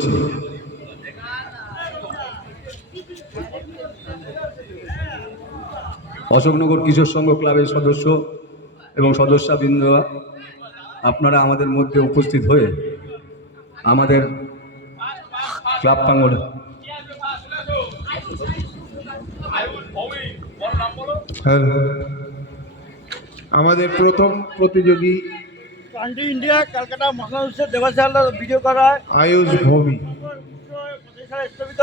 করছি। অশোকনগর কিশোর সংঘ ক্লাবের সদস্য এবং সদস্যবৃন্দ, আপনারা আমাদের মধ্যে উপস্থিত হয়ে আমাদের ক্লাব প্রাঙ্গণে আমাদের প্রথম প্রতিযোগী কান্ট্রি ইন্ডিয়া কলকাতা মহারাষ্ট্র দেবাশালা ভিডিও করা আয়ুষ ভৌমি। স্থগিত।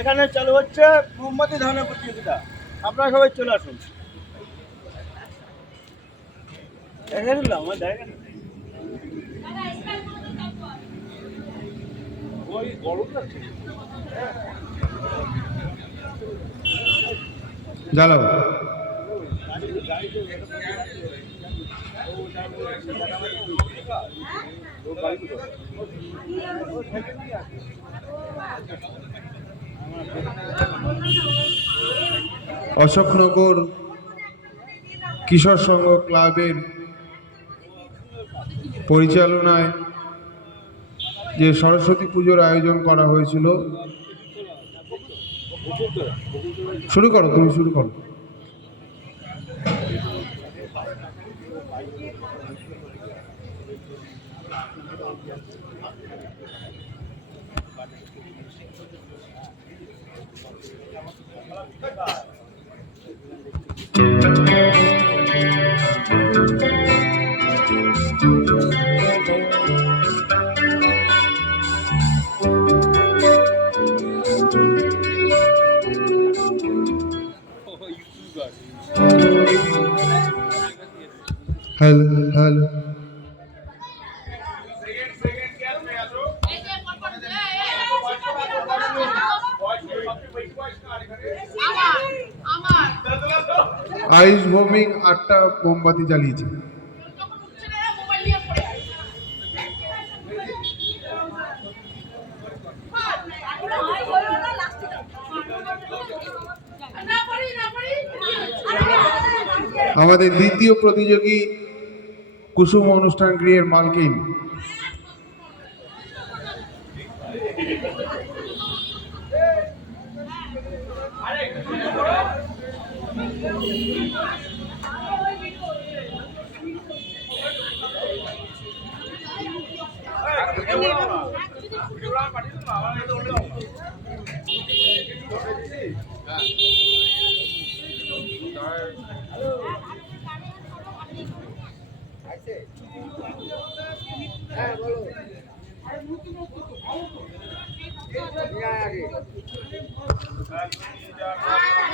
এখানে চালু হচ্ছে মোমবাতি ধারণের প্রতিযোগিতা। আপনারা সবাই চলে আসুন। এখানে আমার জায়গা নেই। ওই গরম লাগছে। জ্বালাও। অশোকনগর কিশোর সংঘ ক্লাবের পরিচালনায় যে সরস্বতী পুজোর আয়োজন করা হয়েছিল, শুরু করো, তুমি শুরু করো। Hello hello. আয়ুষ ভৌমিক 8টা মোমবাতি জ্বালিয়েছে। আমাদের দ্বিতীয় প্রতিযোগী কুসুম অনুষ্ঠান গৃহের মালকিন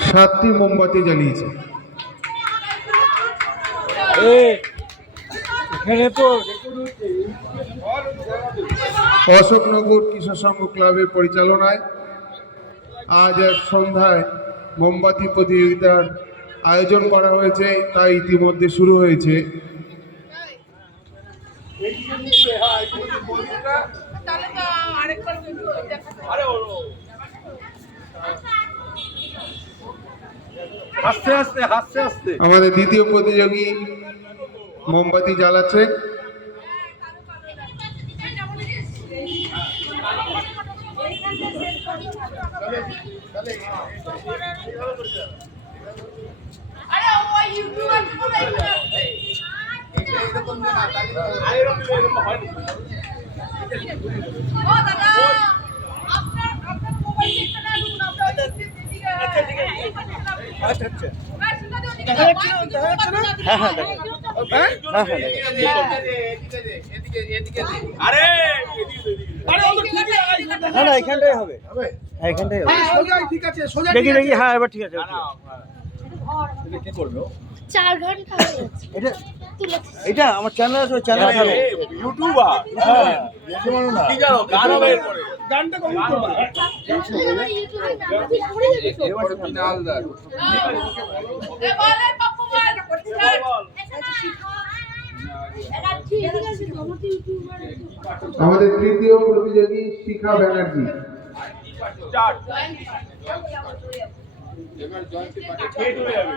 সাতটি মোমবাতি জ্বালিয়েছে। অশোকনগর কিশোর সংঘ ক্লাবের পরিচালনায় আজ এক সন্ধ্যায় মোমবাতি প্রতিযোগিতার আয়োজন করা হয়েছে, তাই ইতিমধ্যে শুরু হয়েছে। আমাদের দ্বিতীয় প্রতিযোগী মোমবাতি জ্বালাচ্ছে। এখানটাই হবে। ঠিক আছে, দেখি দেখি। হ্যাঁ, এবার ঠিক আছে। 4 ঘন্টা হয়ে গেছে। এটা আমার চ্যানেল আছে, চ্যানেল আছে ইউটিউবার। হ্যাঁ, কি জানো গান হবে এরপরে। গানটা কখন করবা? ইউটিউবে এবারে ফিনালদার এবারে পাপ্পু ভাই আমাদের তৃতীয় প্রতিযোগী শিখা ব্যানার্জি। এবার জয়ন্তী পাঠক কে হয়ে যাবে?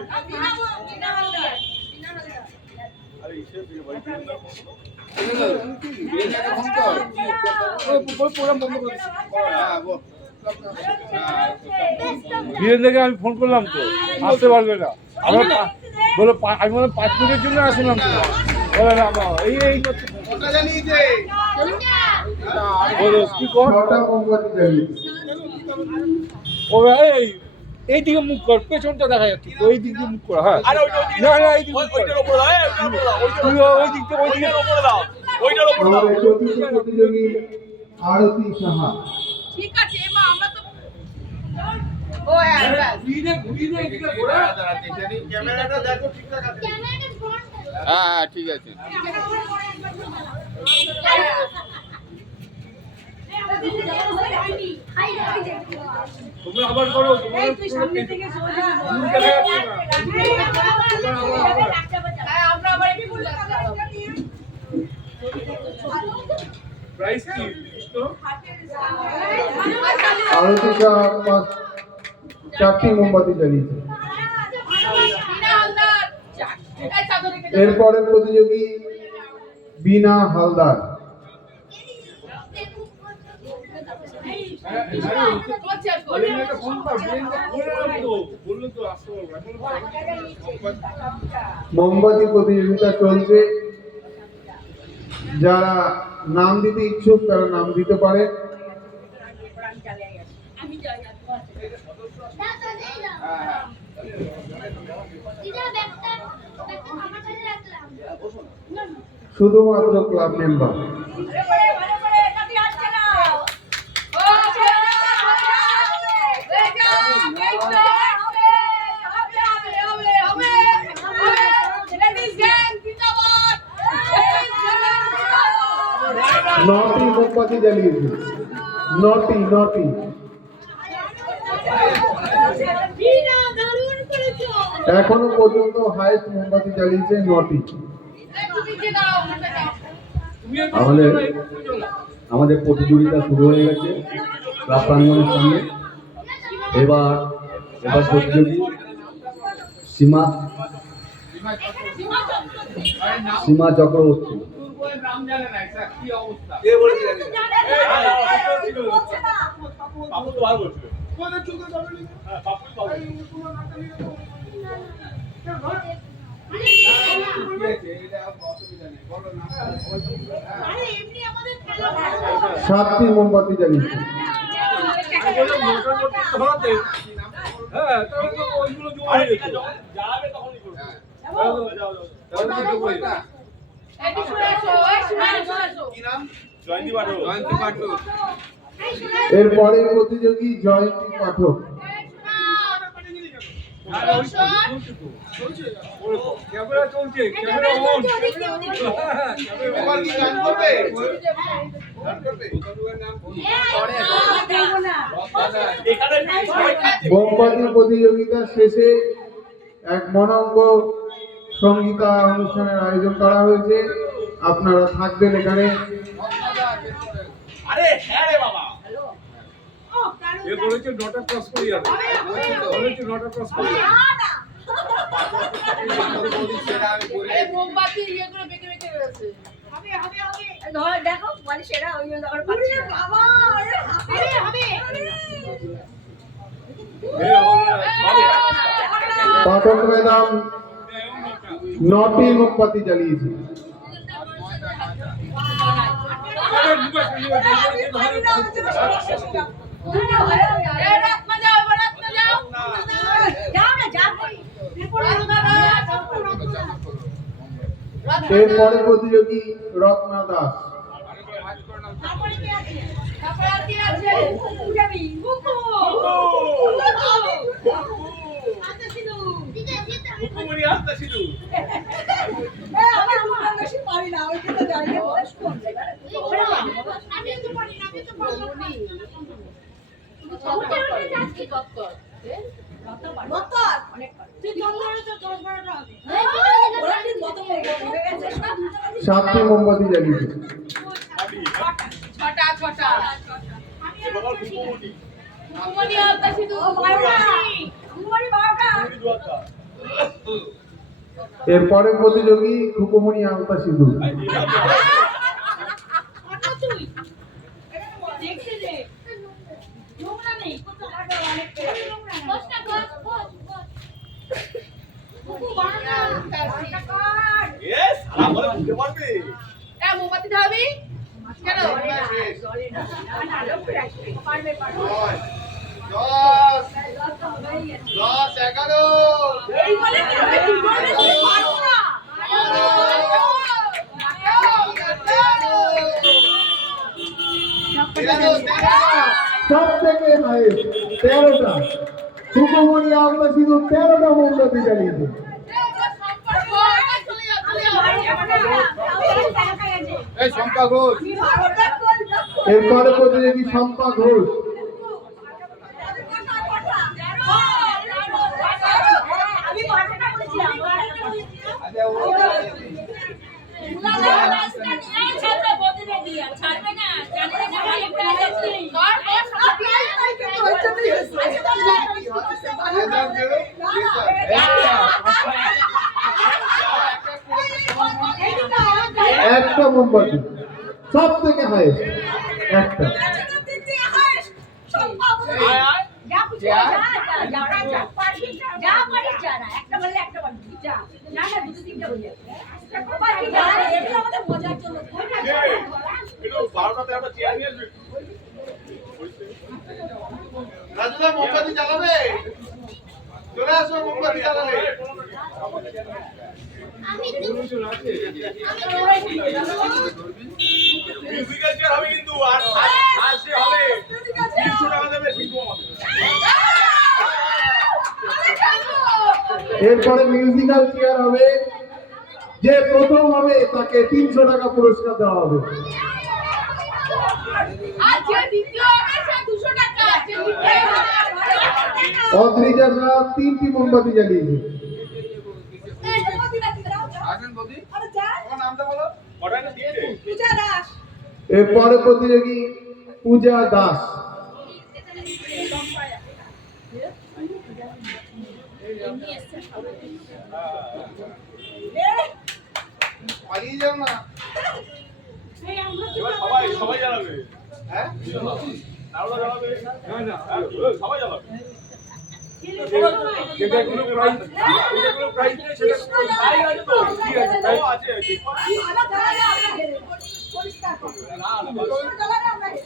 বিয়ে থেকে আমি ফোন করলাম তো আসতে পারবে না বলে আমি বললাম 5 মিনিটের জন্য আসলাম তো বলে না এই বলো কি কর ছটা মোমবাতি জ্বালিয়েছে। ওরা এই দিকে মুখ কর পেছনটা দেখা যাচ্ছে ওই দিক দিয়ে মুখ কর হ্যাঁ না না এই দিকে ওই দিক থেকে ওই দিকে আমাদের চতুর্থ প্রতিযোগী আরতি সাহা। ঠিক আছে এবার আমরা তো ও হ্যাঁ ক্যামেরাটা দেখো ঠিকঠাক আছে ক্যামেরাটা ফ্রন্ট হ্যাঁ ঠিক আছে তোমরা আবার করো আমরা আবার একটু বললাম প্রাইস কি আরতি সাহা 4টি মোমবাতি জ্বালিয়েছে। এরপরে প্রতিযোগী বিনা হালদার। মোমবাতি প্রতিযোগিতা চলছে, যারা নাম দিতে ইচ্ছুক তারা নাম দিতে পারে। শুধুমাত্র ক্লাব মেম্বার। নটি মোমবাতি জ্বালিয়েছে, নটি। এখনো পর্যন্ত হাইস্ট মোমবাতি জ্বালিয়েছে 9টি। আমাদের প্রতিযোগিতা শুরু হয়ে গেছে ক্লাব প্রাঙ্গণের সামনে। এবার প্রতিযোগী সীমা চক্রবর্তী। সাতটি মোমবাতি জ্বালিয়েছে। হ্যাঁ তাহলে তো ওইগুলো জমা হয়ে যেত এরপরে প্রতিযোগী জয়ন্তী পাঠক। ক্যামেরা চলছে ক্যামেরা অন মোমবাতি প্রতিযোগিতা শেষে এক মনোজ্ঞ সঙ্গীতা অনুষ্ঠানের আয়োজন করা হয়েছে। আপনারা থাকবেন এখানে। এ বলেছে নটা ক্রস করে যাবে বলেছে নটা ক্রস করে যাবে মোমবাতি ইয়ে করে বেঁকে বেঁকে রয়েছে দেখো মানে সেরা ওই জন্য আবার পাচ্ছি না। বাবা হবে পাঠক ম্যাডাম 9টি মোমবাতি জ্বালিয়েছে। এরপরে প্রতিযোগী রত্না দাস। সাতটি মোমবাতি জ্বালিয়েছে। ছটা এরপরে প্রতিযোগী খুকুমণি আলতা সিঁদুর। দেখছে যে নোংরা নেই কোথাও অনেক বস না বস বস বস কুকু বানা মোমবাতি ধাবি কেন পারবে পারবে 10 11 এই বলে কি হবে কি বলবে তুমি পারো না সব থেকে হাইস্ট 13টা খুকুমণি আলতা সিঁদুর 13টা মোমবাতি জ্বালিয়েছে। এই শম্পা ঘোষ এরপরে প্রতিযোগী শম্পা ঘোষ। আমি বারোটা বলেছিলাম ছাড়বে না জানে না ভাই প্রাইজ আছে একটা মোমবাতি সব থেকে হাইস্ট একটা। রাজুদা মোমবাতি জ্বালাবে, চলে আসো মোমবাতি জ্বালাবে। এরপরে মিউজিক্যাল চেয়ার হবে, যে প্রথম হবে তাকে 300 টাকা পুরস্কার দেওয়া হবে। আর যে দ্বিতীয় হবে সে 200 টাকা যে দ্বিতীয় অদ্রিজা সাহা 3টি মোমবাতি জ্বালিয়েছে। আসেন বৌদি, তোমার নামটা বলো। এরপরে প্রতিযোগী পূজা দাস। পালিয়ে যাও না। সবাই জ্বালাবে। হ্যাঁ যেটা কোনো প্রাইজ নেই সেটা প্রাইজ আছে তো, ঠিক আছে, প্রাইজ আছে।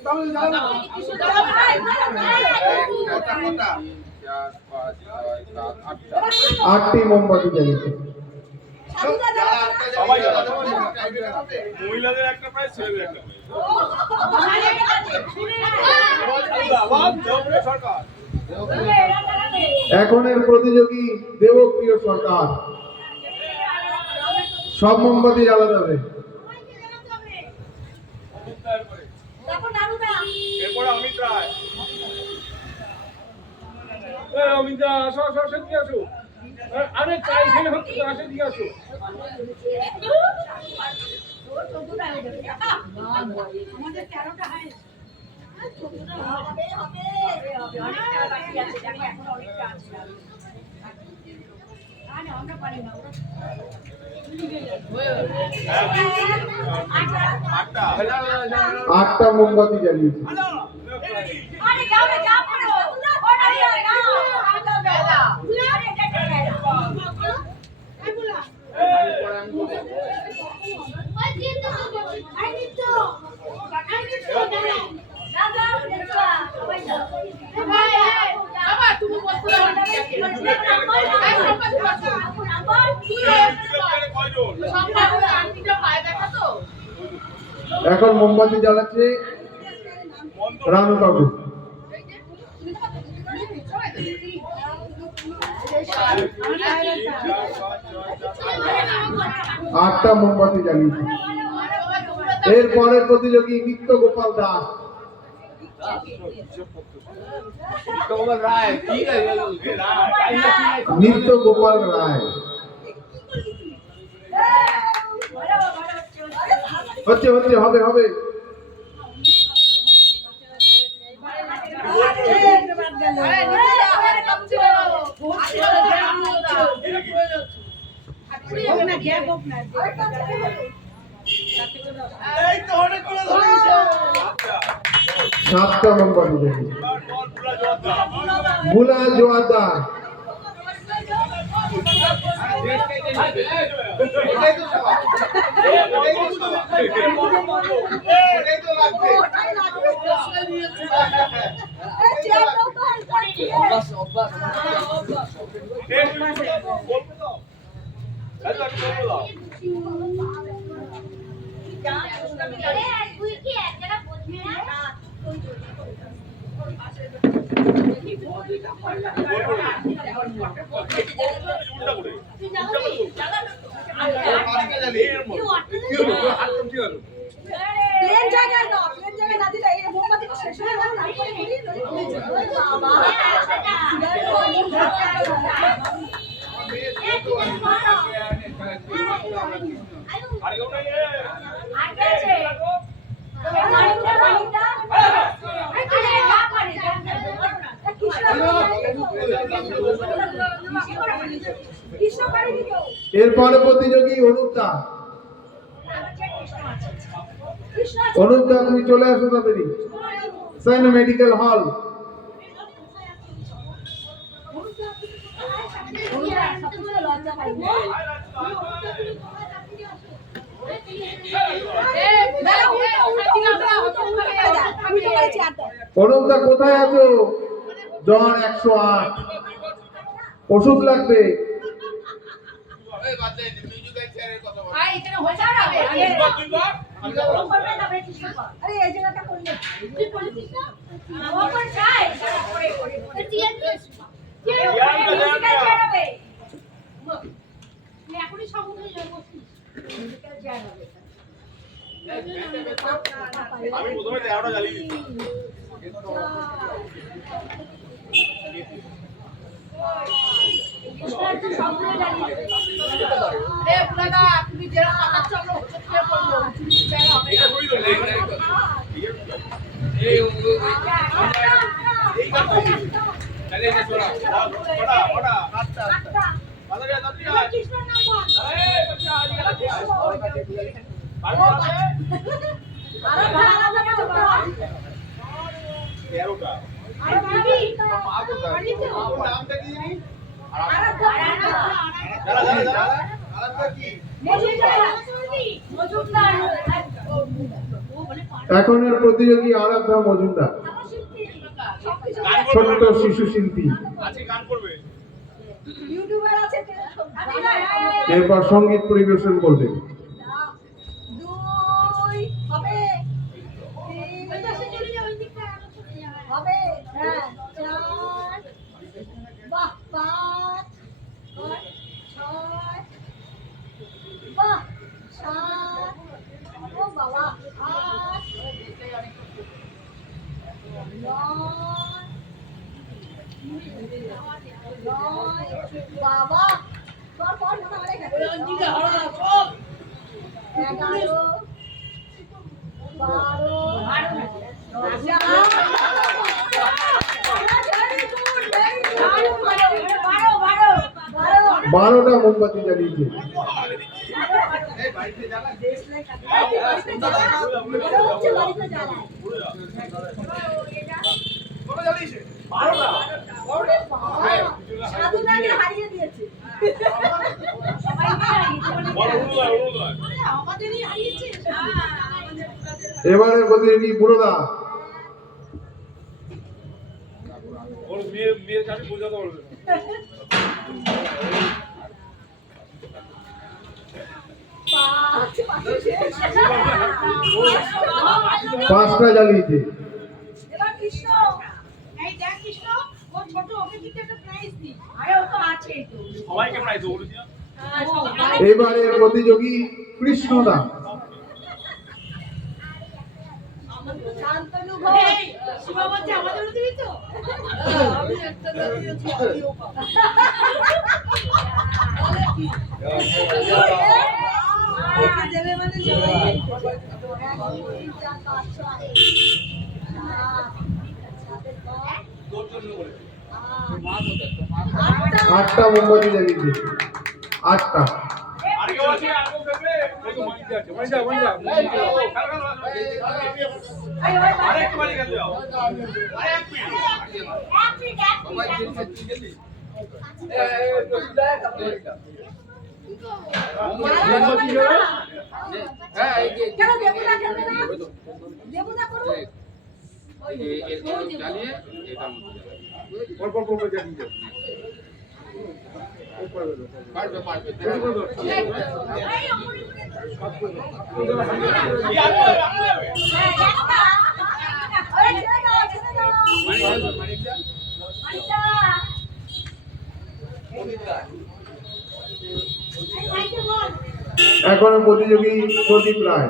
তাহলে যাও না। 8টি মোমবাতি জ্বালিয়েছে। সবাই জ্বালাবে। মহিলাদের একটা প্রাইজ, ছেলেদের একটা প্রাইজ। সরকার এখনের প্রতিযোগী দেবপ্রিয় সরকার। সব মোমবাতি জ্বালাতে হবে। এরপরে অমিত রায়। অমিতা আসো আসো আসো, দিয়ে আসো। আরে চাই এখানে হচ্ছে, আসে দিয়ে আসো। আমাদের 13টা হয় আমরা পারি না 8টা মোমবাতি জ্বালিয়েছে। আরে যাও না যাও করো ওরে যাও দাদা আরে এটা এই বলা ওই দিন তো আই নিড তো দাদা দেখবা সবাই যাও বাবা তুমি বসো এখন মোমবাতি জ্বালাচ্ছে রানু কাকু। আটটা মোমবাতি জ্বালিয়েছে। এরপরের প্রতিযোগী নিত্য গোপাল দাস। নিত্য গোপাল রায়। হচ্ছে হচ্ছে হবে হবে। সাতটা মোমবাতি জ্বালিয়েছে। বুলা জোয়ারদার তুই কি এক জায়গা বসবি না? প্লেন জায়গায় না, প্লেন জায়গায় না দিলে এই মোমবাতি শেষ হয়ে গেল না। বাবা এরপরে প্রতিযোগী অনুপদা। অনুপদা তুমি চলে আসো তাড়াতাড়ি সাইন মেডিকেল হল। অনুপদা কোথায় আছো? জ্বর 108, ওষুধ লাগবে। এখনই সমুদ্রে যাবো। আমি প্রথমে 13টা জ্বালিয়ে দিই। এখনের প্রতিযোগী আরাধ্যা মজুমদার, ছোট্ট শিশু শিল্পী। এরপর সঙ্গীত পরিবেশন করবে। বাবা বারোটা মোমবাতি জ্বালিয়েছে। হারিয়ে দিয়েছে। এবারে প্রতিযোগী বুড়োদা। ওর মেয়ের কাছে বোঝাতে পারবে না। পাঁচটা জ্বালিয়েছে। এবার কৃষ্ণ, এই দেখ কৃষ্ণ, ও ছোট, ওকে দিতে একটা প্রাইজ দি। আরে ও তো আছেই তো। সবাইকে প্রাইজ দেবো বলেছি না? এবারে প্রতিযোগী কৃষ্ণদা। শান্তনু এই, শিবা বলছে আমাদেরও দিবি তো? আমি একটা দিয়েছি আমিও পাবো। দেবে মানে সবাই আটটা মোমবাতি জ্বালিয়েছে। আটটা। আর কেউ কেন দেবুদা খেলবে না? দেবুদা করো। এখনো প্রতিযোগী প্রদীপ রায়।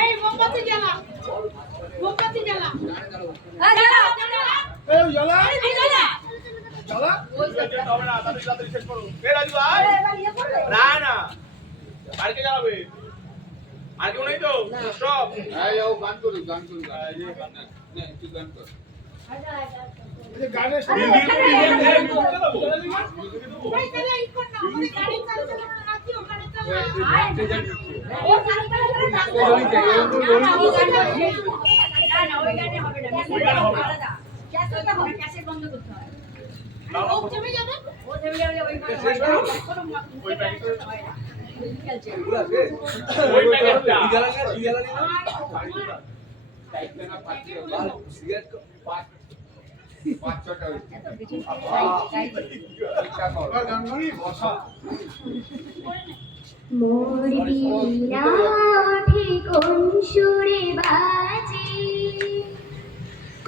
এই মোমবাতি জ্বালা, মোমবাতি জ্বালা, জ্বালা, জ্বালা, আর কেউ নেই তো? স্টপ। গানের মোর বিনা ওঠে কোন সুরে বাজে,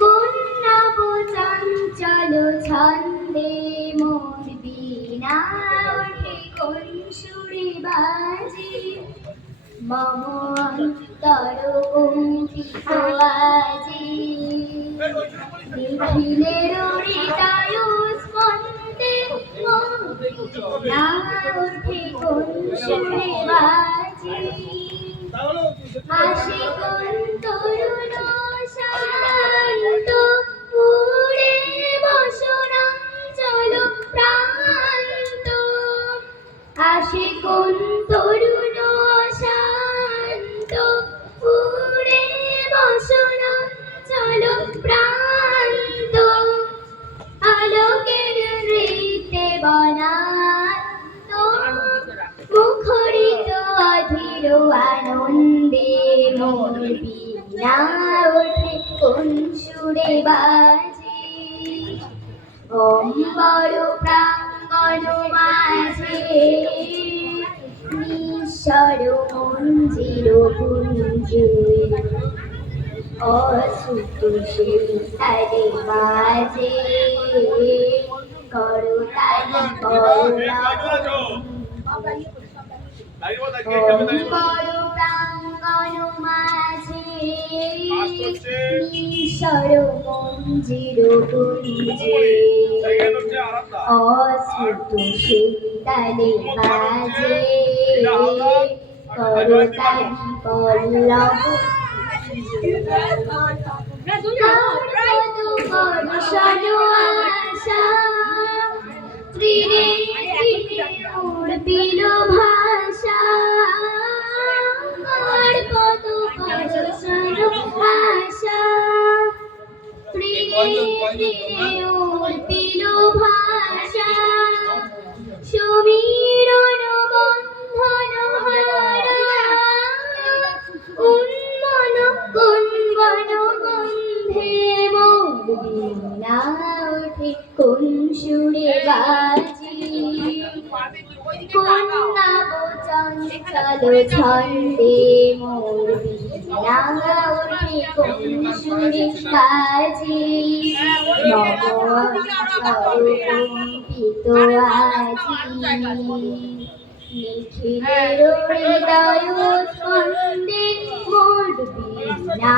কোন নব চঞ্চল ছন্দে মোর বিনা ওঠে কোন সুরে বাজে, মম অন্তর কম্পিত আজি, দেখিলে হৃদয় স্পন্দে মোর বিনা ওঠে কোন সুরে বাজে, আসে কোন তরুণ শান্ত উড়ে বসনাঞ্চল প্রান্ত, আসে কোন তরুণ শান্ত উড়ে বসনাঞ্চল প্রান্ত, আলোকের নৃত্যে বনান্ত মুখরিত অধীর আনন্দে, মোর বিনা ওঠে কোন সুরে বাজে, অম্বর প্রাঙ্গণ মাঝে নিঃস্বর মঞ্জির কুঞ্জে, অসুত সেই তারে বাজে, করতালি প্রাঙ্গণ মাঝে নিঃস্বর মঞ্জির কুঞ্জে, অসুত সেই তারে বাজে, করতালি পল্লব আশা, ত্রিনে ত্রিনে উড়বিল ভাষা, কত পরশন আশা, ত্রিনে ত্রিনে উড়বিল ভাষা, সমীরণ বন্ধন হারা, উন্মন কুন্বন গন্ধে কন্যাবো চঞ্চল ছন্দে মোর বীণা ওঠে কোন সুরে বাজে কম্পিত আজি নিখিলের হৃদয় স্পন্দে মোর বীণা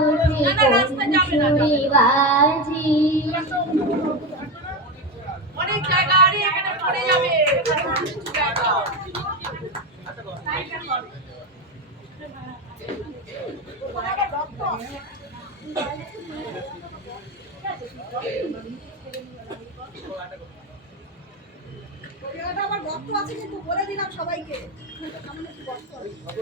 ওঠে কোন সুরে বাজে অনেক জায়গা আরে এখানে পড়ে যাবে আমার গর্ত আছে কিন্তু বলে দিলাম সবাইকে সামনে একটু গর্ত আছে।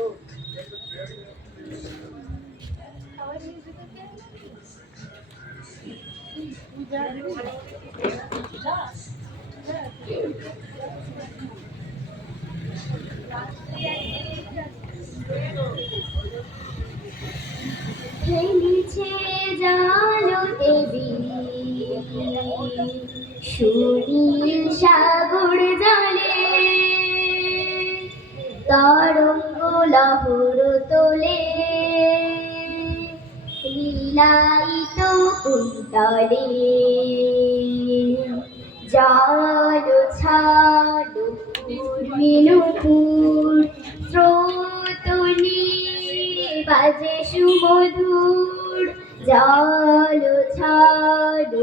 খেলিছে জল দেবী সুনীল সাগর জলে তরঙ্গ লহর তোলে লীলায়িত কুন্তলে জল ছাড়ো মিনুপুর স্রোত নীরে বাজে সুমধুর জল ছাড়ো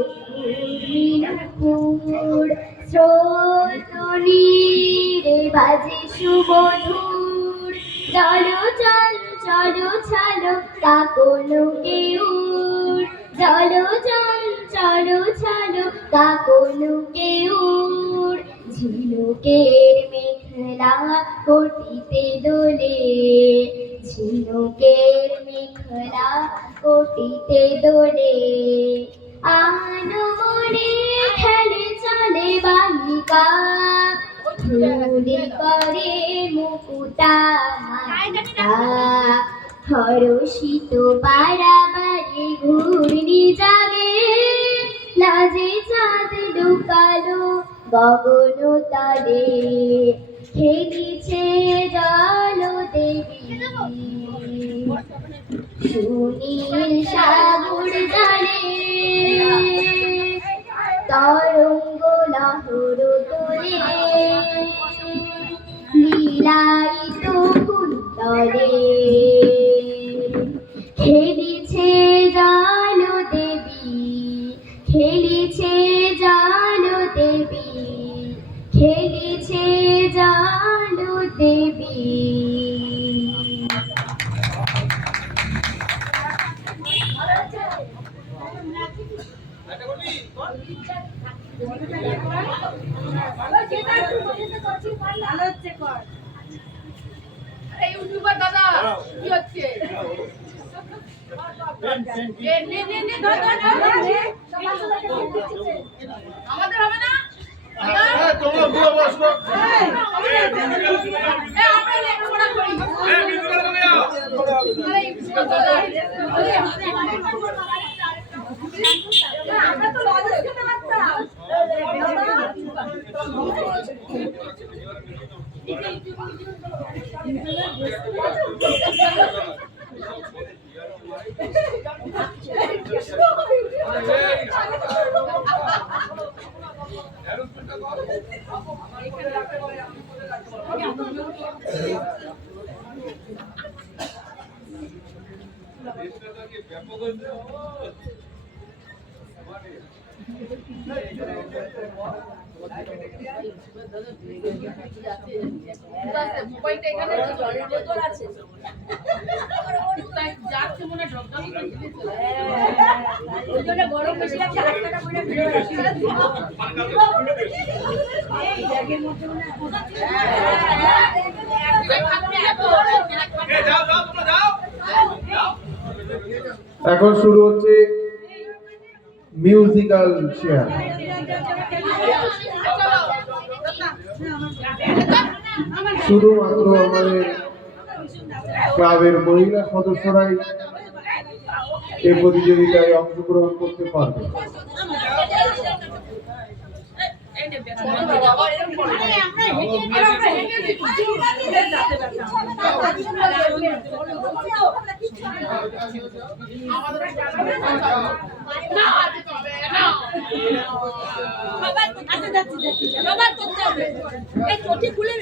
মিনুপুর স্রোত নীরে বাজে সুমধুর জল চঞ্চল ছালো কাকনো কেউর জল চঞ্চল ছালো কাকনো কেউর ঝিনুকের মেঘলা কোটিতে দোলে ঝিনুকের মেঘলা কোটিতে দোলে আনমনে খেলে চলে বালিকা ধুলি করে মুকুটা মালিকা হরষিত পারাবারে ঘূর্ণি জাগে লাজে চাঁদ লুকালো গগন তলে খেলিছে জল দেবী সুনীল সাগর জলে তরঙ্গ লহর তোলে লীলায়িত কুন্তলে খেলিছে জল দেবী খেলিছে জল দেবী খেলিছে জল দেবী আরে ইউটিউবার দাদা কি হচ্ছে নে নে নে ধর আমাদের হবে না তোমরা বুড়ো বসো আমরা লেখাপড়া করি আমরা তো লজেস খেতে পারতাম মোবাইলটা এখানে জলের বোতল আছে যাচ্ছে মনে ডকডকি ওই জন্য গরম বেশি লাগছে হাতটা পড়ে ফেলে এই ব্যাগের মধ্যে মনে এখন শুরু হচ্ছে মিউজিক্যাল চেয়ার। শুধুমাত্র আমাদের ক্লাবের মহিলা সদস্যরাই এই প্রতিযোগিতায় অংশগ্রহণ করতে পারবে। আমরা সবার করতে হবে এই চটি খুলে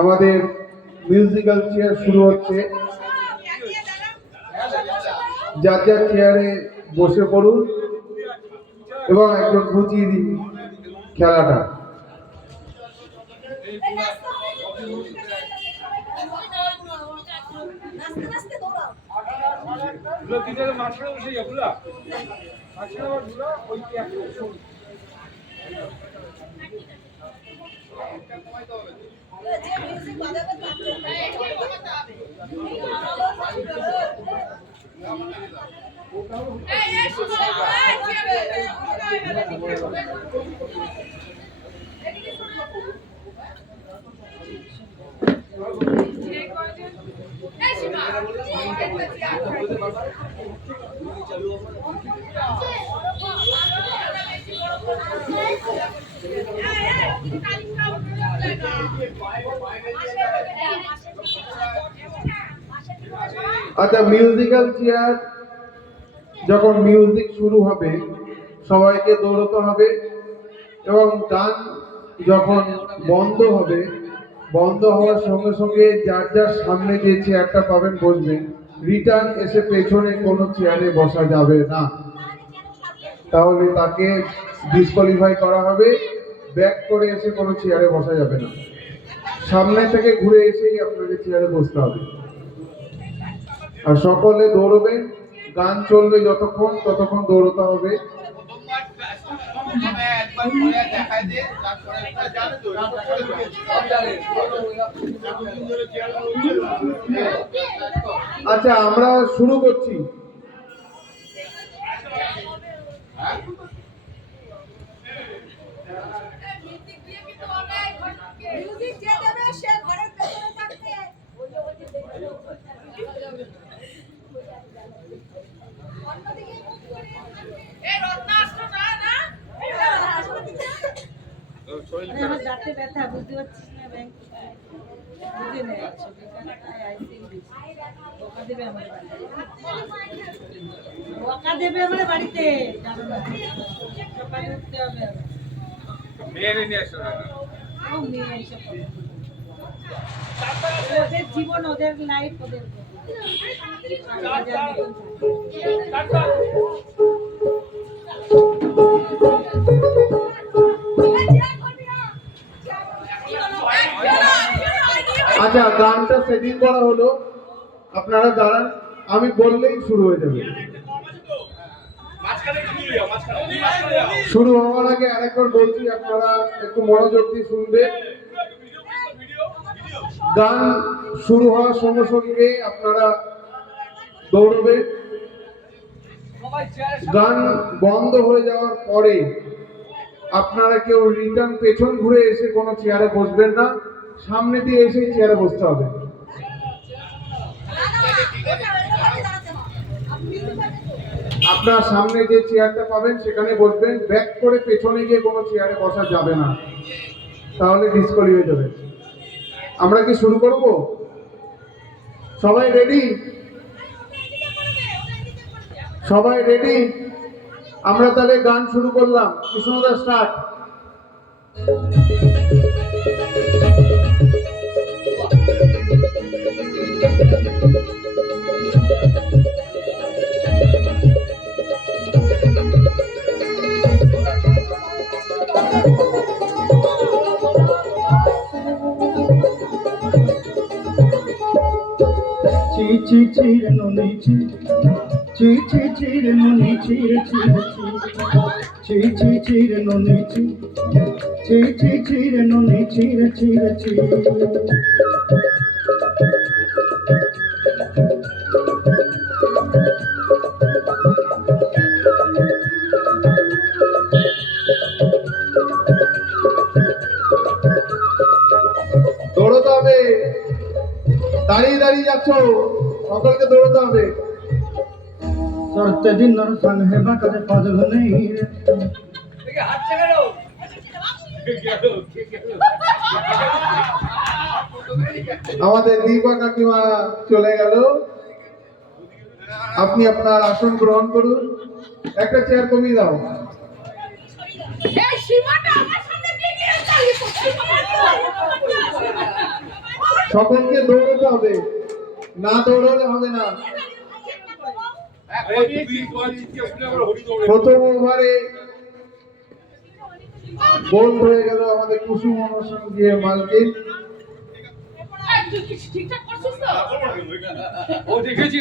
আমাদের মিউজিক্যাল চেয়ার শুরু হচ্ছে। যার যার চেয়ারে বসে পড়ুন এবং একজন বুঝিয়ে দিন খেলাটা। মাঝখানে বসে যাবো মাঝখানে ওই আচ্ছা, মিউজিক্যাল চেয়ার যখন মিউজিক শুরু হবে সবাইকে দৌড়তে হবে এবং গান যখন বন্ধ হবে, বন্ধ হওয়ার সঙ্গে সঙ্গে যার যার সামনে যে চেয়ারটা পাবেন বসবেন। রিটার্ন এসে পেছনে কোনো চেয়ারে বসা যাবে না, তাহলে তাকে ডিসকোয়ালিফাই করা হবে। ব্যাক করে এসে কোনো চেয়ারে বসা যাবে না, সামনে থেকে ঘুরে এসেই আপনাকে চেয়ারে বসতে হবে। আর সকলে দৌড়বেন, গান চলবে যতক্ষণ ততক্ষণ দৌড়তে হবে। আচ্ছা, আমরা শুরু করছি। আমার দাঁতে ব্যথা, বুঝতে পারছিস না ব্যাংক বুঝে নেই। বকা দেবে আমার বাড়িতে, বকা দেবে আমার বাড়িতে, জানো না সকালে উঠতে হবে। ওদের জীবন, ওদের লাইফ, ওদের আচ্ছা, গানটা সেটিং করা হলো, আপনারা দাঁড়ান, আমি বললেই শুরু হয়ে যাবে। শুরু হওয়ার আগে আরেকবার বলছি, আপনারা একটু মনোযোগ দিয়ে শুনবেন। গান শুরু হওয়ার সঙ্গে সঙ্গে আপনারা দৌড়বেন। গান বন্ধ হয়ে যাওয়ার পরে আপনারা কেউ রিটার্ন পেছন ঘুরে এসে কোনো চেয়ারে বসবেন না, সামনে দিয়ে এসে চেয়ারে বসতে হবে। আপনার সামনে যে চেয়ারটা পাবেন সেখানে বসবেন, ব্যাক করে পেছনে গিয়ে কোনো চেয়ারে বসা যাবে না, তাহলে ডিসকোয়ালি হয়ে যাবে। আমরা কি শুরু করব? সবাই রেডি? সবাই রেডি? আমরা তাহলে গান শুরু করলাম। কৃষ্ণদা, স্টার্ট। চি চিরে নুনি চি চি চি চিরে নুনি চিরে চিরে চি চি চিরে নুনি চি চি চি চিরে নুনি চিরে চিরে চি দাঁড়িয়ে দাঁড়িয়ে যাচ্ছ, সকলকে দৌড়তে হবে। करते दिन और संग है बाकरे पागल नहीं रे আমাদের দীপা কাকিমা চলে গেল। আপনি আপনার আসন গ্রহণ করুন, একটা চেয়ার কমিয়ে দাও। এই সীমাটা আমার সামনে দিয়ে নিয়ে চালিয়ে করতে সকলকে দৌড়তে হবে, না দৌড়ালে হবে না। প্রথম ওভারে গোল হয়ে গেল আমাদের কুসুম অনুষ্ঠান দিয়ে মালকিন। ঠিকঠাক করছিস তো? ও দেখেছি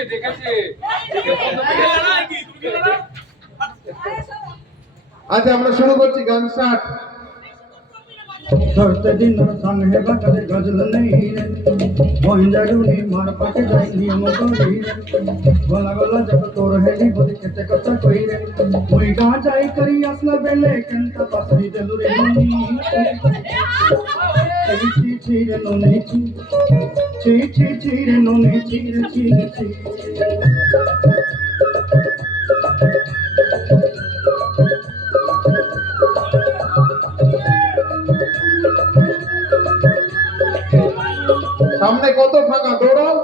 আচ্ছা আমরা শুরু করছি, গান স্টার্ট। करते दिन और संग है बाकरे गजल नहीं रे मोइन जाडूनी मार पाके जाई नियम करी रे गला गला जब तोर हेली बोली केते कथा कई रे मुई गा जाई करी असला बेले केंता पासरी देलु रे मनी ची ची ची रे नोनी ची ची ची ची रे नोनी ची रे ची ची সামনে কত ফাঁকা, দৌড়াও।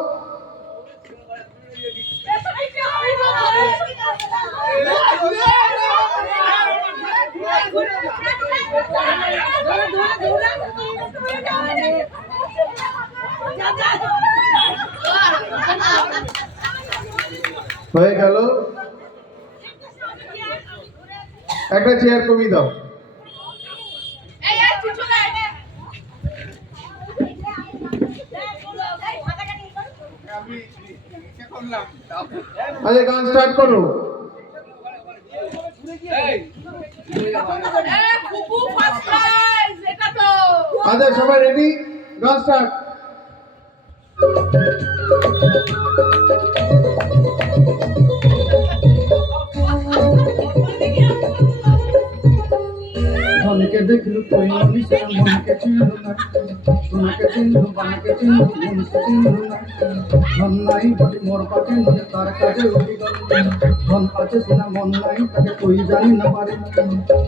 হয়ে গেল, একটা চেয়ার কমিয়ে দাও। এই এই তুই চলে আয়। আচ্ছা গান স্টার্ট করো। খুবু ফার্স্ট প্রাইজ এটা তো। আচ্ছা সবাই রেডি, গান স্টার্ট। धन के देख लू कोई मनी से मन के चिन्ह ना सुन के चिन्ह बन के चिन्ह मन से चिन्ह ना धन नहीं बड़ी मोर पाके नदी तार काजे उड़ी गल धन पाचे सिना मन नहीं ताके कोई जानी न पारे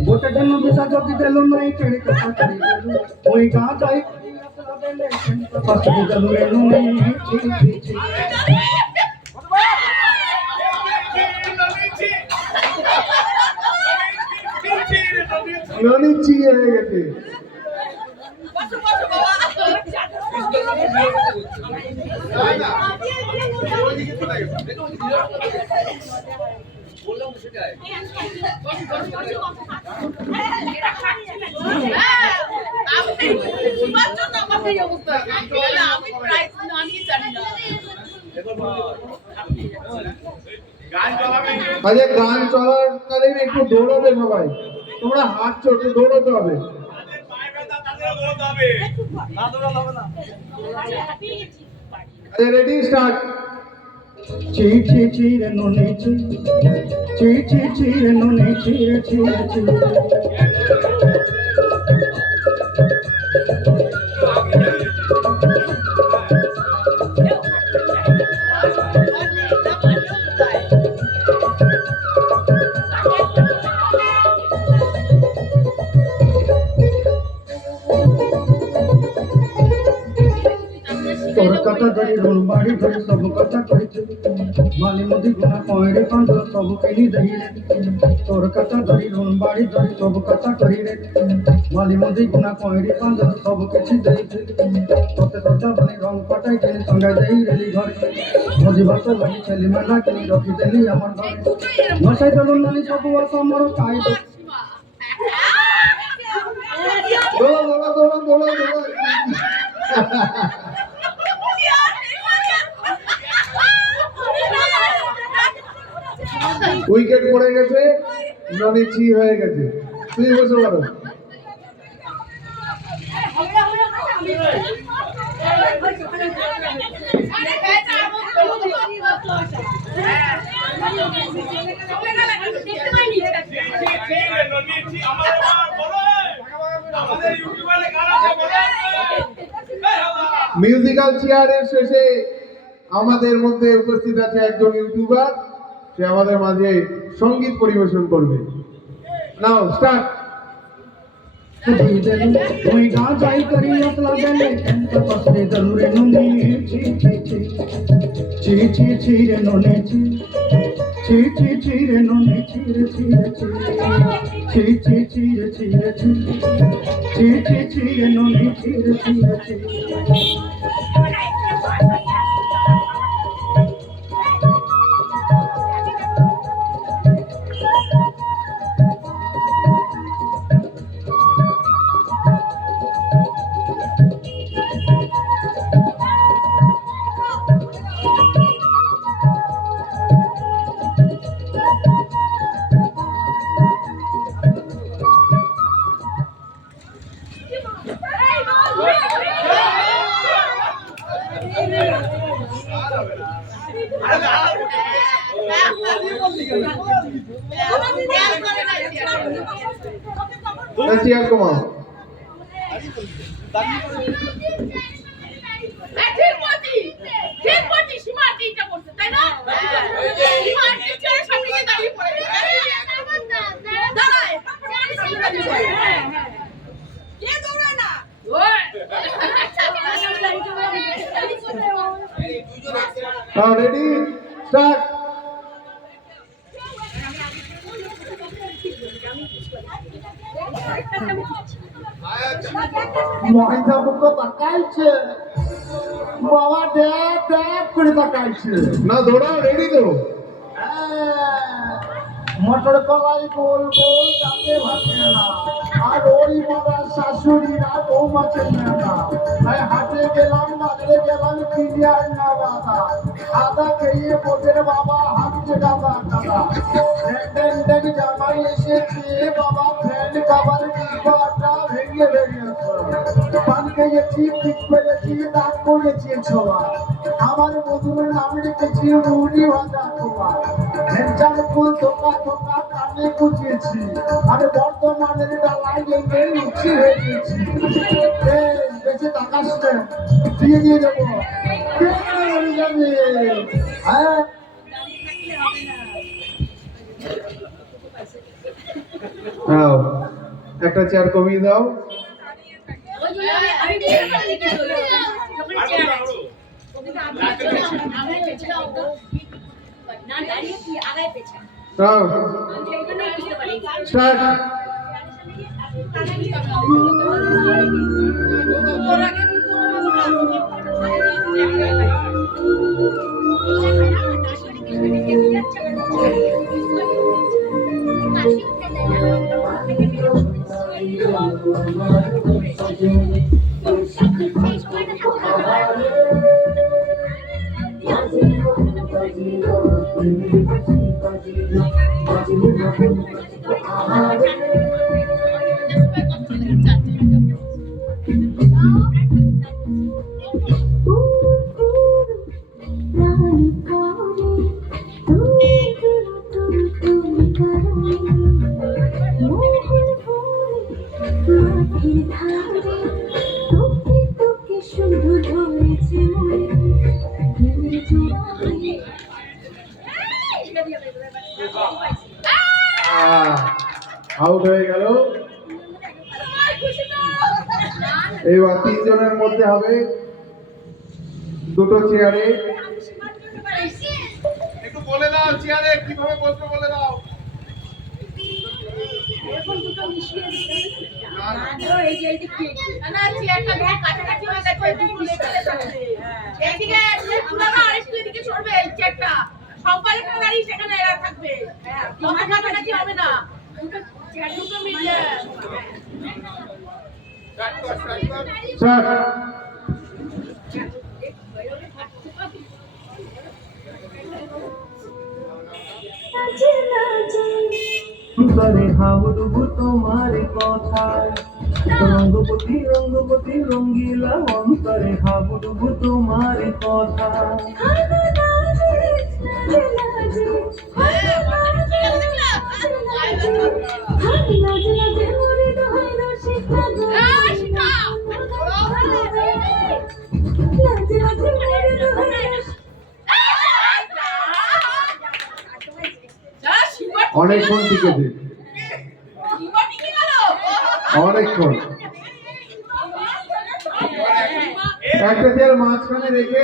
गोटे दिन बिसा जति देलो नहीं केड़ी कथा करी देलो ओई गा जाई असला बेले पासरी गलु रे नहीं ची ची ची ননি চি হয়ে গেছে। বসো বসো বাবা। আমি প্রাইজ আমি জানি না। আচ্ছা গান চলাকালীন একটু দৌড়াবে সবাই, তোমরা হাঁটছো, একটু দৌড়াতে হবে। আচ্ছা রেডি স্টার্ট। ची ची ची रे नोनी ची ची ची ची रे नोनी ची रे ची ची तोर कथा धरी रोल बाड़ी धरी सब कथा कहिছে माली मुदी गुना पॉइंट पांच सब केनी दही रे तोर कथा धरी रोल बाड़ी धरी सब कथा करी रे माली मुदी गुना पॉइंट पांच सब केछि दही तोते सदा बने रंग पटाई के संगा देई रेली घर भोजी भात लगी छली माला के रखी देली हमर घर मसाई दलो नानी सब वर्ष हमर काई दे দৌড়ো দৌড়ো দৌড়ো দৌড়ো দৌড়ো। উইকেট পড়ে গেছে, ননি চি হয়ে গেছে। তুমি বসে পারো। আমাদের ইউটিউবে গান আছে বলে মিউজিক্যাল চেয়ারের শেষে আমাদের মধ্যে উপস্থিত আছে একজন ইউটিউবার, সে আমাদের মাঝে সঙ্গীত পরিবেশন করবে। নাও স্টার্ট। ওই গা যাই করি আসলা গেলে তো পাশে দলুরে নুনি ছি ছি ছি ছি ছি ছি রে নুনি ছি ছি ছি ছি রে নুনি ছি রে ছি রে ছি ছি ছি ছি রে ছি রে ছি ছি ছি ছি রে নুনি ছি রে ছি রে ছি চেয়ার কমাও। ঠিক বলছি, সীমা এইটা করছে, তাই না? সীমা টিচারের সামনে গিয়ে দাঁড়িয়ে পড়ে। দাঁড়ায়। কে দৌড়ায় না? Ready start. মহিলা মুখ তাকাইছে বাবা ড্যাব ড্যাব করে তাকাইছে না দৌড়াও, রেডি তো? মটর কলাই গোল গোল যাতে ভাবছে না আর ওই বাবা শাশুড়িরা বউ মাছের না হাটে গেলাম বাজারে গেলাম কিনে আর না বাবা আদা খেয়ে বোটের বাবা হাঁটছে গাদা গাদা ড্যাং ড্যাং জামাই এসেছে বাবা ফ্যান কাবার ডিব্বাটা ভেঙে বেরিয়েছে পান খেয়েছি পিঠ ফেলেছি দাঁত করেছি ছোয়া আমার মধুর নাম রেখেছি রুটি ভাজা খোয়া ভেঞ্চার ফুল তোকা তোকা কানে কুচিয়েছি আর বর্তমানের ডালায় লেগে লুচি হয়ে গেছি বেশি তাকাস না দিয়ে দিয়ে দেবো হ্যাঁ দাও একটা চেয়ার কমিয়ে দাও। দাও স্টার্ট। আউট হয়ে গেল। এইবার তিনজনের মধ্যে হবে দুটো চেয়ারে। একটু বলে দাও চেয়ারে কিভাবে বসবে বলে দাও। সেখানে থাকবে কাছাকাছি হবে না। করে হাবুডুবু তোমার কথায় রঙ্গপতি রঙ্গপতি রঙ্গিলা অন্তরে হাবুডুবু তোমার কথায় অনেকক্ষণ টিকেছে, এবার কি গেল? অনেকক্ষণ। একটা চেয়ার মাঝখানে রেখে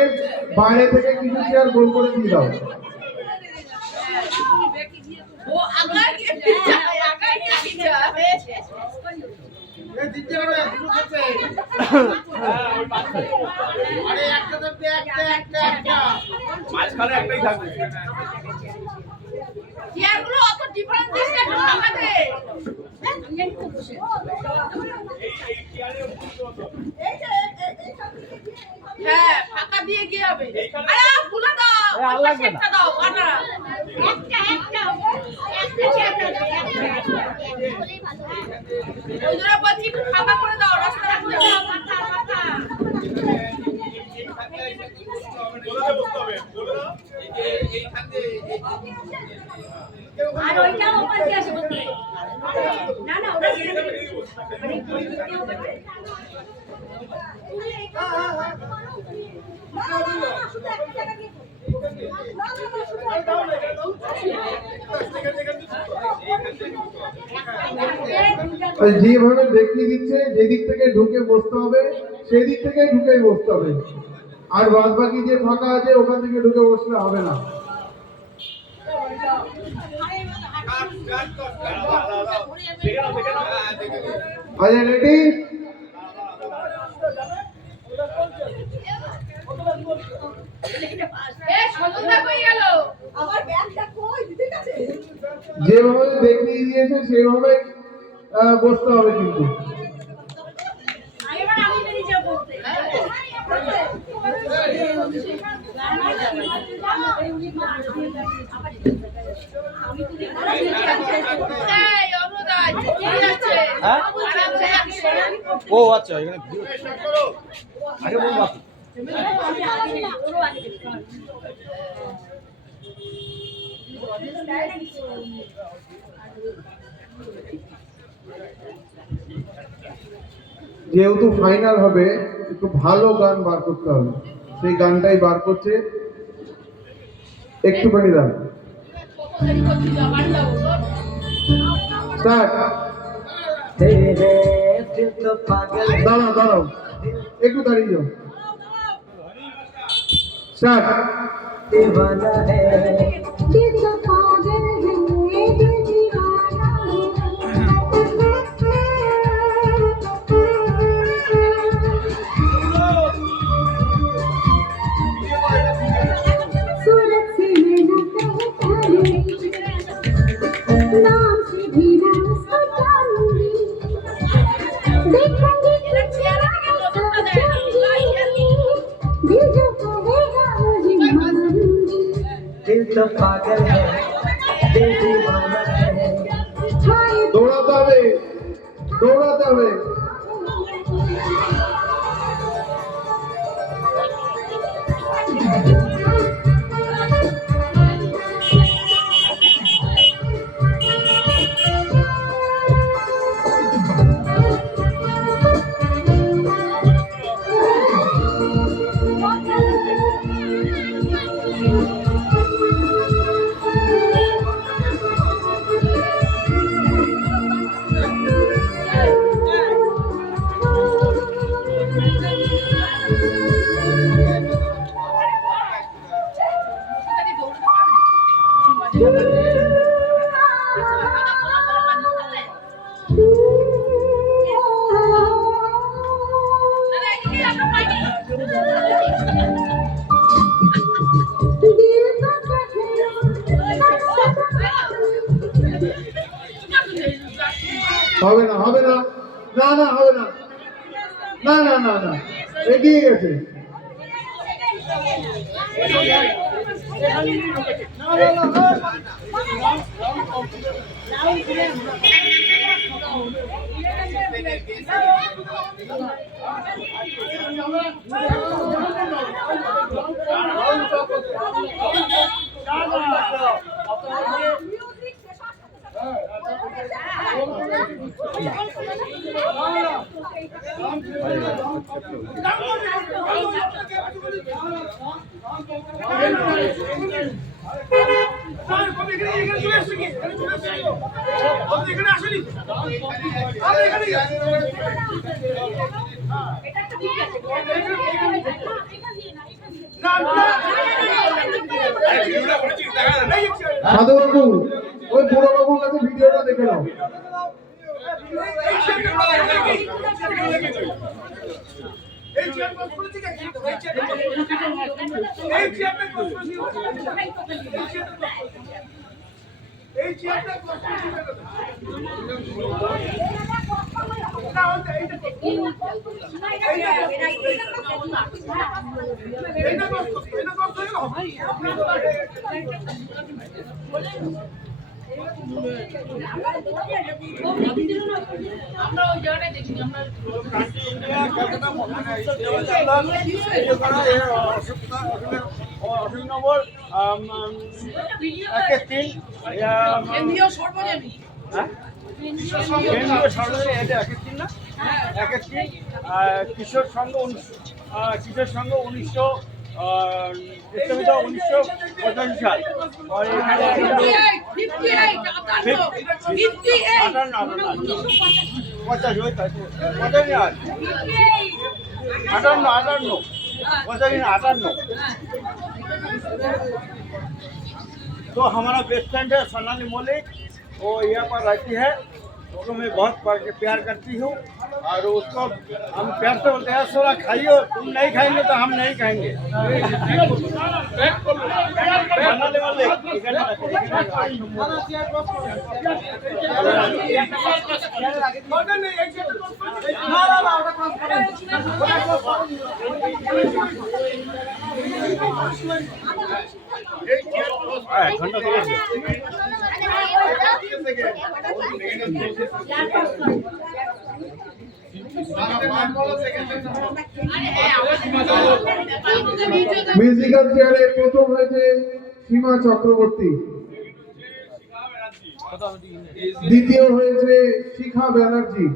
বাইরে থেকে কিছু চেয়ার গোল করে দিয়ে দাও। ও আগায় গিয়ে পিছা, আগায় গিয়ে পিছা। মাঝখানে একটাই থাকবে। চেয়ারগুলো অত ডিফারেন্স দিস না আমাদের। হ্যাঁ, ফাঁকা দিয়ে কি হবে? আরে ফুলা দাও, ওই সেটটা দাও, আনা। ওই জন্য বলছি একটু ফাঁকা করে দাও, রাস্তা রাখতে দাও। আর ওইটা ওপর দিয়ে আসবে না না ওটা ছেড়ে দেবে যেভাবে দেখিয়ে দিচ্ছে যেদিক থেকে ঢুকে বসতে হবে সেদিক থেকে ঢুকেই বসতে হবে, আর বাদ বাকি যে ফাঁকা আছে ওখান থেকে ঢুকে বসলে হবে না। আচ্ছা রেডি? যেভাবে দেখিয়ে দিয়েছে সেভাবে বসতে হবে কিন্তু। এবার আমি তো নিচে বসতে ও আচ্ছা, এখানে আগে বলবো। যেহেতু ফাইনাল হবে একটু ভালো গান বার করতে হবে, সেই গানটাই বার করছে, একটুখানি দাঁড়ান। স্টার্ট। দাঁড়াও দাঁড়াও, একটু দাঁড়িয়ে যাও। স্টার্ট। पागल है दिल दीवाना है। दौड़ाते হবে, दौड़ाते হবে। হবে না হবে না, না না হবে না, না না না না, এগিয়ে গেছে। সাধুবাবু ওই বুড়ো বাবুর কাছে ভিডিওটা দেখে নাও। আমরা ওই জায়গাটায় দেখিনি আমরা অশোকনগর একের তিন কেন্দ্রীয় সর্বজনীন কেন্দ্রীয় সরকারি এটা একের তিন না একের তিন কিশোর সংঘ 1985 সাল আর এখানে 58 तो हमारा बेस्ट फ्रेंड है सोनाली मलिक, वो यहाँ पर रहती है, उसको मैं बहुत प्यार करती हूँ और उसको हम प्यार से बोलते हैं सोना खाइयो, तुम नहीं खाएंगे तो हम नहीं खाएंगे। सोनाली मलिक घंटा মিউজিক্যাল চেয়ারে প্রথম হয়েছে সীমা চক্রবর্তী, দ্বিতীয় হয়েছে শিখা ব্যানার্জি,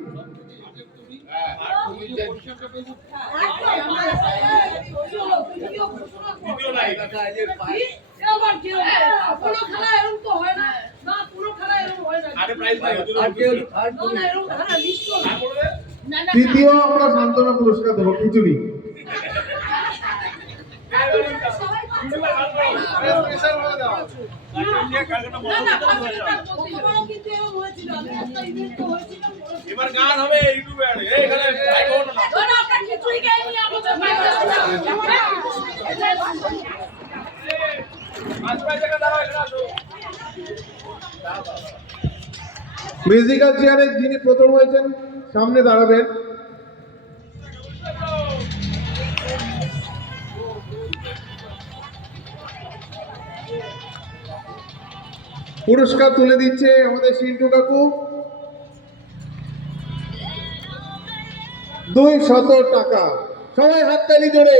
তৃতীয় আমরা সান্ত্বনা পুরস্কার দেবো খিচুড়ি। এবার গান হবে ইউটিউবে এখানে মিউজিক্যাল চেয়ারে যিনি প্রথম হয়েছেন সামনে দাঁড়াবেন। পুরস্কার তুলে দিচ্ছে আমাদের সিন্টু কাকু, 200 টাকা। সবাই হাততালি ধরে।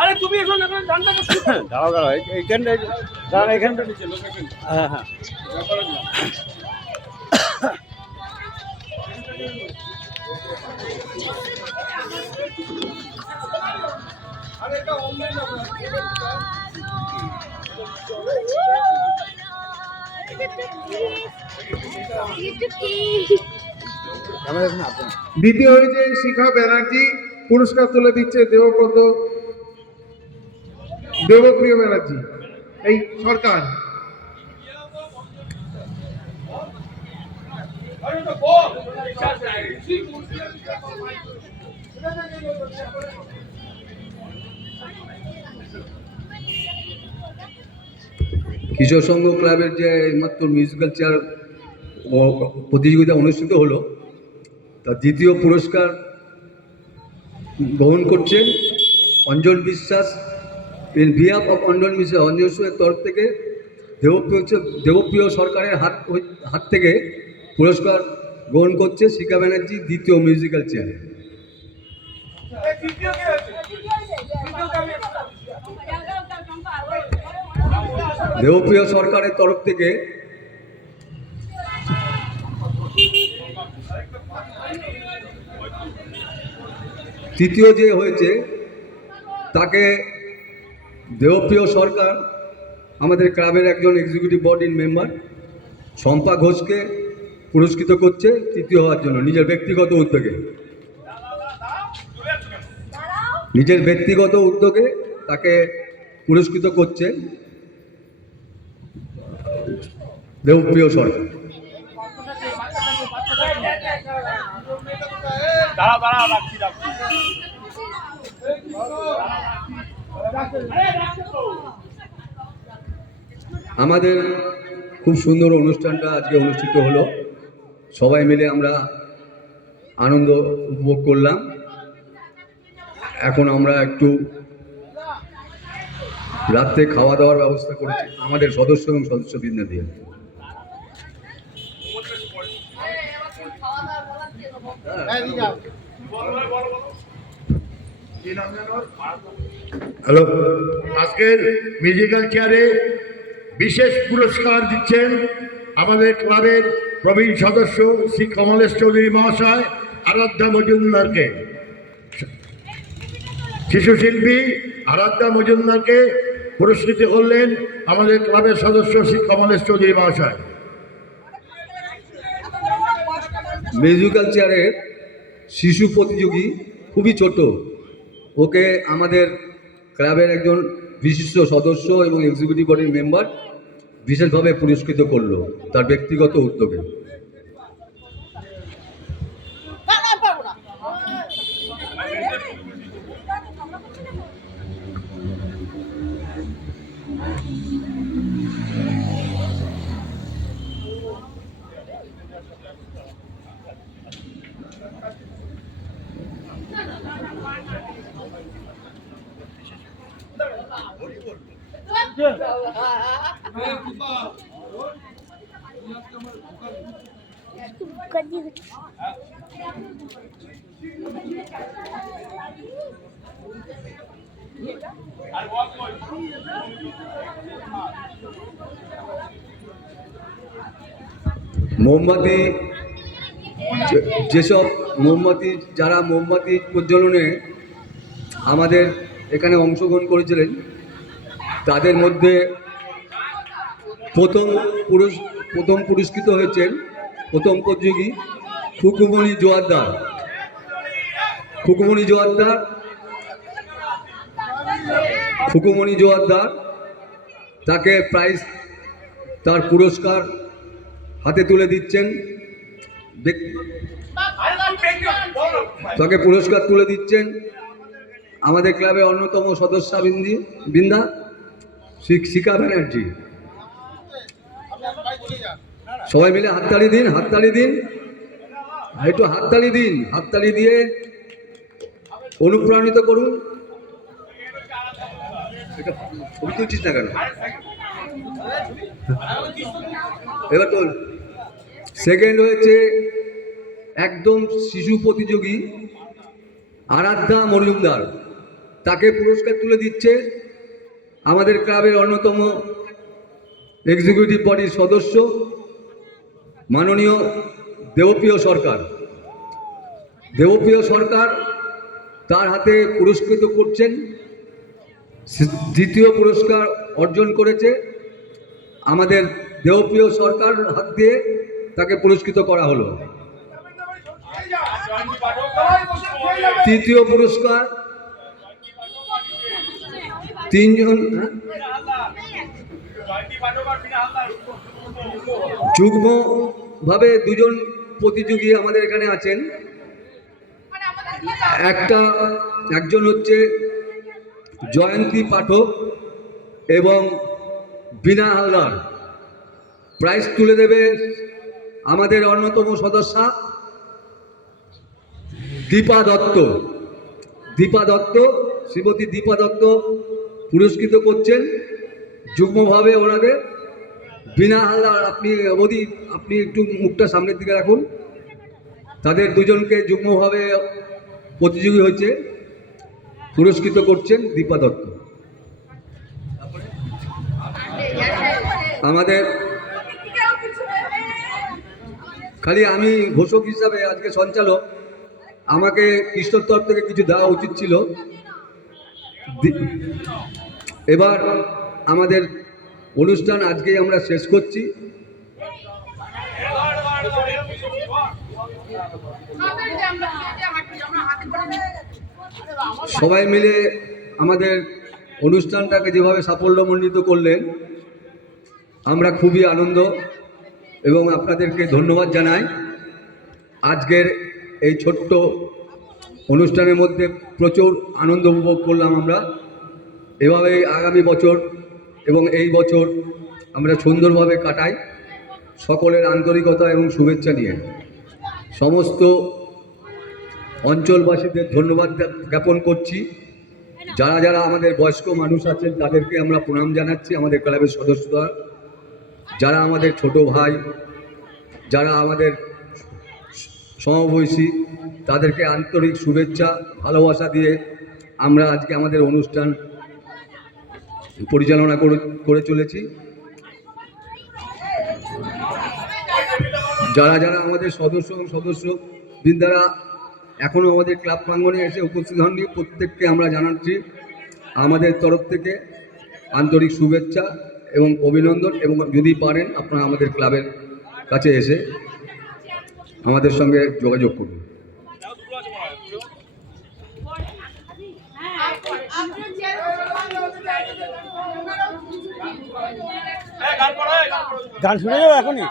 আরে তুমি এখন গানটা দাঁড়াও দাঁড়াও এইখানটা দাঁড়াও এইখানটা নিচে লোকেশন হ্যাঁ হ্যাঁ দ্বিতীয় হয়েছে শিখা ব্যানার্জি, পুরস্কার তুলে দিচ্ছে দেবপ্রিয় ব্যানার্জি এই সরকার। কিশোর সংঘ ক্লাবের যে এইমাত্র মিউজিক্যাল চেয়ার প্রতিযোগিতা অনুষ্ঠিত হলো, তার দ্বিতীয় পুরস্কার গ্রহণ করছেন অঞ্জন বিশ্বাস। ইন বিহাফ অফ অঞ্জন বিশ্বাস, অঞ্জন বিশ্বাসের তরফ থেকে দেবপ্রিয় সরকারের হাত থেকে পুরস্কার গ্রহণ করছে শিখা ব্যানার্জি দ্বিতীয় মিউজিক্যাল চেয়ারে। দেবপ্রিয় সরকারের তরফ থেকে তৃতীয় যে হয়েছে তাকে দেবপ্রিয় সরকার আমাদের ক্লাবের একজন এক্সিকিউটিভ বডির মেম্বার শম্পা ঘোষকে পুরস্কৃত করছে তৃতীয় হওয়ার জন্য নিজের ব্যক্তিগত উদ্যোগে তাকে পুরস্কৃত করছে দেবপ্রিয় সরকার। দাঁড়া রাখছি আমাদের খুব সুন্দর অনুষ্ঠানটা আজকে অনুষ্ঠিত হলো, সবাই মিলে আমরা আনন্দ উপভোগ করলাম। এখন আমরা একটু রাত্রে খাওয়া দাওয়ার ব্যবস্থা করেছি আমাদের সদস্য এবং সদস্যবৃন্দ দিয়ে। হ্যালো, আজকের মিউজিক্যাল চেয়ারে বিশেষ পুরস্কার দিচ্ছেন আমাদের ক্লাবের প্রবীণ সদস্য শ্রী কমলেশ চৌধুরী মহাশয় আরাধ্যা মজুমদারকে। শিশু শিল্পী আরাধ্যা মজুমদারকে পুরস্কৃত করলেন আমাদের ক্লাবের সদস্য শ্রী কমলেশ চৌধুরী মহাশয়। মিউজিক্যাল চেয়ারের শিশু প্রতিযোগী খুবই ছোট, ওকে আমাদের ক্লাবের একজন বিশিষ্ট সদস্য এবং এক্সিকিউটিভ বডির মেম্বার বিশেষভাবে পুরস্কৃত করলো তার ব্যক্তিগত উদ্যোগে। মোমবাতি, যেসব মোমবাতি যারা মোমবাতি প্রজ্বলনে আমাদের এখানে অংশগ্রহণ করেছিলেন তাদের মধ্যে প্রথম পুরস্কৃত হয়েছেন প্রথম প্রতিযোগী খুকুমণি জোয়ারদার তাকে প্রাইজ তার পুরস্কার হাতে তুলে দিচ্ছেন, তাকে পুরস্কার তুলে দিচ্ছেন আমাদের ক্লাবের অন্যতম সদস্যবৃন্দা শিখা ব্যানার্জি। সবাই মিলে হাততালি দিন, একটু হাততালি দিয়ে অনুপ্রাণিত করুন। ছবি তুলছিস না কেন? এবার তো সেকেন্ড হয়েছে একদম শিশু প্রতিযোগী আরাধ্যা মজুমদার, তাকে পুরস্কার তুলে দিচ্ছে আমাদের ক্লাবের অন্যতম এক্সিকিউটিভ বডির সদস্য মাননীয় দেবপ্রিয় সরকার তার হাতে পুরস্কৃত করছেন। দ্বিতীয় পুরস্কার অর্জন করেছে আমাদের দেবপ্রিয় সরকার হাত দিয়ে তাকে পুরস্কৃত করা হলো। তৃতীয় পুরস্কার তিনজন যুগ্মভাবে দুজন প্রতিযোগী আমাদের এখানে আছেন। একজন হচ্ছে জয়ন্তী পাঠক এবং বিনা হালদার। প্রাইজ তুলে দেবে আমাদের অন্যতম সদস্যা দীপা দত্ত, শ্রীমতী দীপা দত্ত পুরস্কৃত করছেন যুগ্মভাবে ওনাদের। বিনা হালদার, আপনি একটু মুখটা সামনের দিকে রাখুন। তাদের দুজনকে যুগ্মভাবে প্রতিযোগী হয়েছে পুরস্কৃত করছেন দীপা দত্ত। আমাদের খালি আমি ঘোষক হিসাবে আজকে সঞ্চালক, আমাকে কৃষ্ণর তরফ থেকে কিছু দেওয়া উচিত ছিল। এবার আমাদের অনুষ্ঠান আজকেই আমরা শেষ করছি। সবাই মিলে আমাদের অনুষ্ঠানটাকে যেভাবে সাফল্যমণ্ডিত করলেন, আমরা খুবই আনন্দ এবং আপনাদেরকে ধন্যবাদ জানাই। আজকের এই ছোট্ট অনুষ্ঠানের মধ্যে প্রচুর আনন্দ উপভোগ করলাম আমরা। এভাবেই আগামী বছর এবং এই বছর আমরা সুন্দরভাবে কাটাই, সকলের আন্তরিকতা এবং শুভেচ্ছা নিয়ে। সমস্ত অঞ্চলবাসীদের ধন্যবাদ জ্ঞাপন করছি। যারা যারা আমাদের বয়স্ক মানুষ আছেন তাদেরকে আমরা প্রণাম জানাচ্ছি, আমাদের ক্লাবের সদস্যরা, যারা আমাদের ছোট ভাই, যারা আমাদের সমবয়সী, তাদেরকে আন্তরিক শুভেচ্ছা ভালোবাসা দিয়ে আমরা আজকে আমাদের অনুষ্ঠান পরিচালনা করে চলেছি। যারা যারা আমাদের সদস্য এবং সদস্যবৃন্দারা এখনও আমাদের ক্লাব প্রাঙ্গণে এসে উপস্থিত হননি, প্রত্যেককে আমরা জানাচ্ছি আমাদের তরফ থেকে আন্তরিক শুভেচ্ছা এবং অভিনন্দন। এবং যদি পারেন আপনারা আমাদের ক্লাবের কাছে এসে আমাদের সঙ্গে যোগাযোগ করুন। গান শুনে যাবো এখনই।